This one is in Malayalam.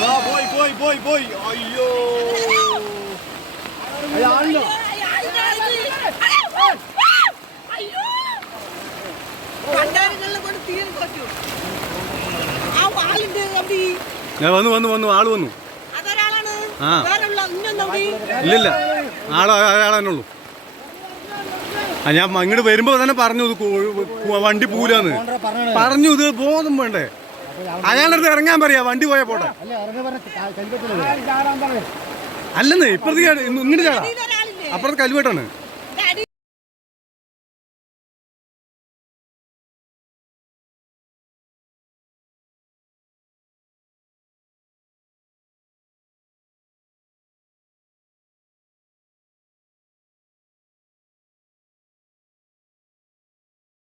ആ പോയി പോയി പോയി പോയി. അയ്യോ. ഞാൻ വന്നു വന്നു വന്നു. ആൾ വന്നു. ആ. ഇല്ലില്ല. ആൾ ഒരാളെന്നുള്ളൂ ഉള്ളൂ. ആ ഞാൻ ഇങ്ങോട്ട് വരുമ്പോ തന്നെ പറഞ്ഞു ഇത് വണ്ടി പോലാന്ന് പറഞ്ഞു ഇത് ബോധം വേണ്ടേ? അയാളുടെ ഇറങ്ങാൻ പറയാ വണ്ടി പോയാ പോട്ടെ. അല്ലെന്ന് ഇപ്പുറത്തേക്ക് ഇങ്ങോട്ട് ചാടാ അപ്പുറത്ത് കല്ലുവേട്ടാണ്.